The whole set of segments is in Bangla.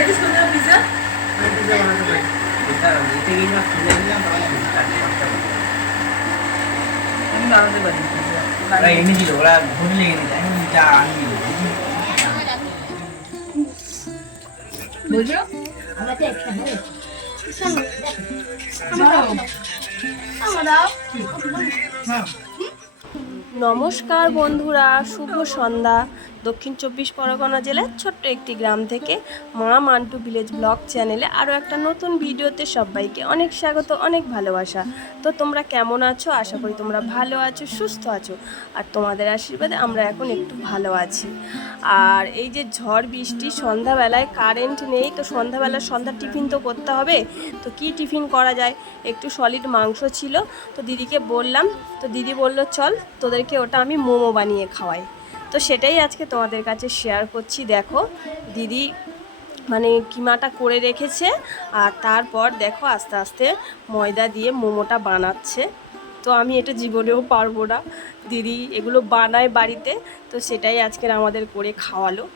একটু সুন্দর পিজা পিজা বানাতে পারি। এটা নিতে গিয়ে না খুলে নিলাম আমি বানাতে পারি পিজা ওরা এনেছিল, ওরা হোটেলে এনেছে, আমি যা আনি বুঝছো নমস্কার বন্ধুরা, শুভ সন্ধ্যা। দক্ষিণ চব্বিশ পরগনা জেলার ছোট্ট একটি গ্রাম থেকে মা মান্টু ভিলেজ ব্লগ চ্যানেলে আরও একটা নতুন ভিডিওতে সবাইকে অনেক স্বাগত, অনেক ভালোবাসা। তো তোমরা কেমন আছো? আশা করি তোমরা ভালো আছো, সুস্থ আছো, আর তোমাদের আশীর্বাদে আমরা এখন একটু ভালো আছি। আর এই যে ঝড় বৃষ্টি, সন্ধ্যাবেলায় কারেন্ট নেই, তো সন্ধ্যার টিফিন তো করতে হবে। তো কি টিফিন করা যায়? একটু সলিড মাংস ছিল, তো দিদিকে বললাম, তো দিদি বলল চল তোদেরকে ওটা আমি মোমো বানিয়ে খাওয়াই। তো সেটাই আজকে তোমাদের কাছে শেয়ার করছি। দেখো দিদি মানে কিমাটা করে রেখেছে, আর তারপর দেখো আস্তে আস্তে ময়দা দিয়ে মোমোটা বানাচ্ছে। তো আমি এটা জীবনেও পারবো না, দিদি এগুলো বানায় বাড়িতে, তো সেটাই আজকের আমাদের করে খাওয়ালো।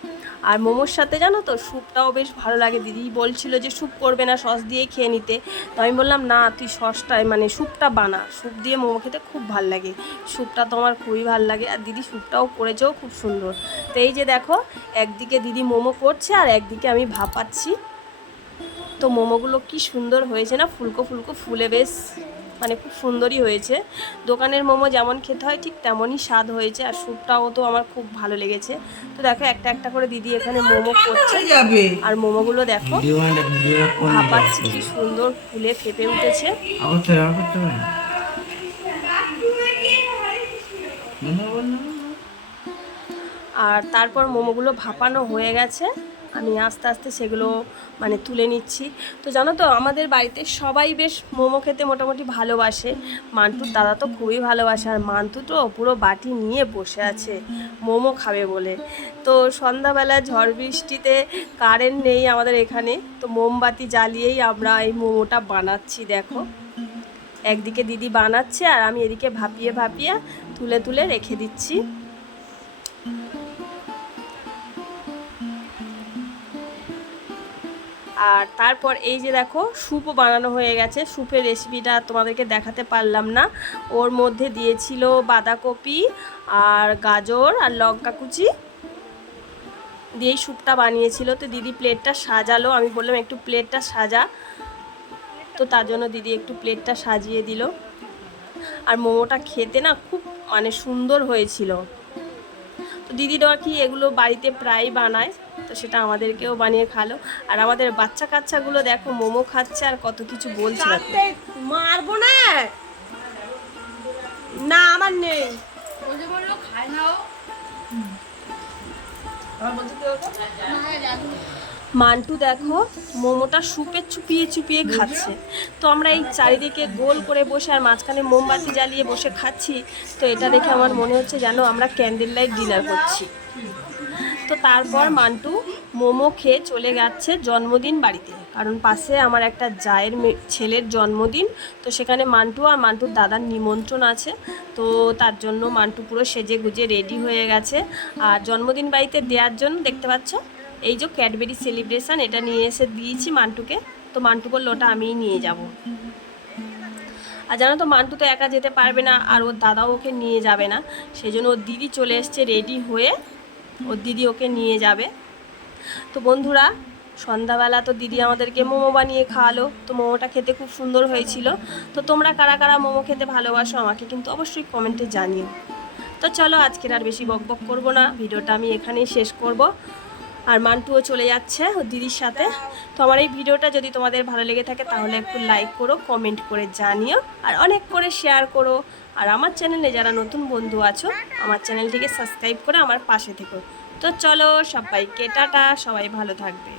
আর মোমোর সাথে জানো তো স্যুপটাও বেশ ভালো লাগে। দিদি বলছিল যে স্যুপ করবে না, সস দিয়ে খেয়ে নিতে। তো আমি বললাম না, তুই সসটাই মানে স্যুপটা বানা, স্যুপ দিয়ে মোমো খেতে খুব ভাল লাগে। স্যুপটা তো আমার খুবই ভাল লাগে, আর দিদি স্যুপটাও করেছেও খুব সুন্দর। তো এই যে দেখো, একদিকে দিদি মোমো করছে আর একদিকে আমি ভাপাচ্ছি। তো মোমোগুলো কি সুন্দর হয়েছে না, ফুলকো ফুলকো ফুলে বেশ মানে খুব সুন্দরই হয়েছে। দোকানের মোমো যেমন খেতে হয় ঠিক তেমনই স্বাদ হয়েছে, আর স্যুপটাও তো আমার খুব ভালো লেগেছে। তো দেখো একটা একটা করে দিদি এখানে মোমো করছে, আর মোমোগুলো দেখো ভাপাচ্ছে, কি সুন্দর ফুলে ফেপে উঠেছে। আর তারপর মোমোগুলো ভাপানো হয়ে গেছে, আমি আস্তে আস্তে সেগুলো মানে তুলে নিচ্ছি। তো জানো তো আমাদের বাড়িতে সবাই বেশ মোমো খেতে মোটামুটি ভালোবাসে। মান্টুর দাদা তো খুবই ভালোবাসে, আর মান্টু তো পুরো বাটি নিয়ে বসে আছে মোমো খাবে বলে। তো সন্ধ্যাবেলা ঝড় বৃষ্টিতে কারেন্ট নেই আমাদের এখানে, তো মোমবাতি জ্বালিয়েই আমরা এই মোমোটা বানাচ্ছি। দেখো একদিকে দিদি বানাচ্ছে, আর আমি এদিকে ভাপিয়ে ভাপিয়ে তুলে তুলে রেখে দিচ্ছি। আর তারপর এই যে দেখো স্যুপও বানানো হয়ে গেছে। স্যুপের রেসিপিটা তোমাদেরকে দেখাতে পারলাম না। ওর মধ্যে দিয়েছিল বাঁধাকপি আর গাজর আর লঙ্কা কুচি দিয়েই স্যুপটা বানিয়েছিল। তো দিদি প্লেটটা সাজালো, আমি বললাম একটু প্লেটটা সাজা, তো তার জন্য দিদি একটু প্লেটটা সাজিয়ে দিল। আর মোমোটা খেতে না খুব মানে সুন্দর হয়েছিল। তো দিদিরা আর কি এগুলো বাড়িতে প্রায় বানায়, তো সেটা আমাদেরকেও বানিয়ে খালো। আর আমাদের বাচ্চা কাচ্চাগুলো দেখো মোমো খাচ্ছে আর কত কিছু বলছে। মারবো না, না আমার নেই। মান্টু দেখো মোমোটা স্যুপে চুপিয়ে চুপিয়ে খাচ্ছে। তো আমরা এই চারিদিকে গোল করে বসে আর মাঝখানে মোমবাতি জ্বালিয়ে বসে খাচ্ছি। তো এটা দেখে আমার মনে হচ্ছে যেন আমরা ক্যান্ডেল লাইট ডিনার করছি। তো তারপর মান্টু মোমো খেয়ে চলে যাচ্ছে জন্মদিন বাড়িতে, কারণ পাশে আমার একটা জায়ের ছেলের জন্মদিন। তো সেখানে মান্টু আর মান্টুর দাদার নিমন্ত্রণ আছে। তো তার জন্য মান্টু পুরো সেজে গুজে রেডি হয়ে গেছে। আর জন্মদিন বাড়িতে দেওয়ার জন্য দেখতে পাচ্ছ এই যে ক্যাডবেরি সেলিব্রেশন, এটা নিয়ে এসে দিয়েছি মান্টুকে। তো মান্টু বললো ওটা আমিই নিয়ে যাব। আর জানো তো মান্টু তো একা যেতে পারবে না, আর ওর দাদাও ওকে নিয়ে যাবে না। সেই জন্য ওর দিদি চলে এসছে রেডি হয়ে, ওর দিদি ওকে নিয়ে যাবে। তো বন্ধুরা সন্ধ্যাবেলা তো দিদি আমাদেরকে মোমো বানিয়ে খাওয়ালো। তো মোমোটা খেতে খুব সুন্দর হয়েছিল। তো তোমরা কারা কারা মোমো খেতে ভালোবাসো আমাকে কিন্তু অবশ্যই কমেন্টে জানিও। তো চলো আজকের আর বেশি বকবক করবো না, ভিডিওটা আমি এখানেই শেষ করব। আর মান্টুও চলে যাচ্ছে ওর দিদির সাথে। তো আমার এই ভিডিওটা যদি তোমাদের ভালো লেগে থাকে তাহলে একটু লাইক করো, কমেন্ট করে জানিও, আর অনেক করে শেয়ার করো। আর আমার চ্যানেলে যারা নতুন বন্ধু আছো আমার চ্যানেলটিকে সাবস্ক্রাইব করে আমার পাশে থেকো। তো চলো সবাইকে টাটা, সবাই ভালো থাকবে।